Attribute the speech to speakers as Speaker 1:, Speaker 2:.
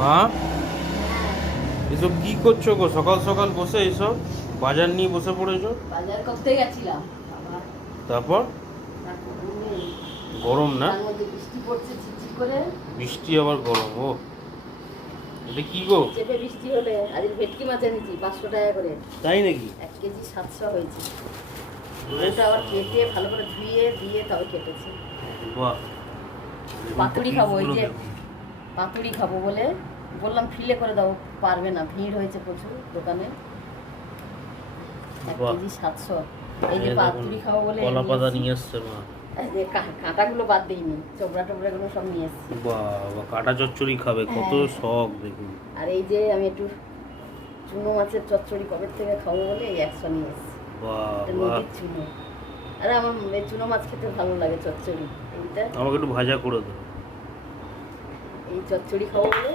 Speaker 1: মা এসব কি করছ গো? সকাল সকাল বসে এসব? বাজার নিয়ে বসে পড়েছো?
Speaker 2: বাজার করতে গেছিলাম
Speaker 1: তারপর? গরম না?
Speaker 2: বৃষ্টি পড়ছে ঝিরঝির করে।
Speaker 1: বৃষ্টি আবার গরম ও। এটা কি গো?
Speaker 2: চেপে বৃষ্টি হলে আজ ভেটকি মাছ এনেছি পাঁচশো টাকা করে।
Speaker 1: তাই নাকি?
Speaker 2: এক কেজি সাতশো হয়েছে। ওটা আবার কেটে ভালো করে ধুয়ে দিয়ে তবে কেটেছি।
Speaker 1: বাহ।
Speaker 2: পাতুরি খাব ওই যে। পাতুরি খাব বলে বললাম ফিলে করে দাও পারবে না ভিড় হয়েছে প্রচুর দোকানে। এক কেজি সাতশো। এই যে পাতুরি খাব বলে
Speaker 1: কলা পাতা নিয়ে এসছে মা।
Speaker 2: এই যে কা- কাঁটাগুলো বাদ দিইনি চোবড়া টোবড়াগুলো সব নিয়ে এসেছি।
Speaker 1: বাবা কাটা চচ্চড়ি খাবে কত
Speaker 2: হ্যাঁ।
Speaker 1: শখ দেখুন।
Speaker 2: আর এই যে আমি একটু চুনো মাছের চচ্চড়ি কবে থেকে খাব বলে এই একশো নিয়ে এসেছি। নদীর চুনো। আরে আমার চুনো মাছ খেতে ভালো লাগে চচ্চড়ি। এইটা
Speaker 1: আমাকে একটু ভাজা করে দাও।
Speaker 2: এই চচ্চড়ি খাব বলে।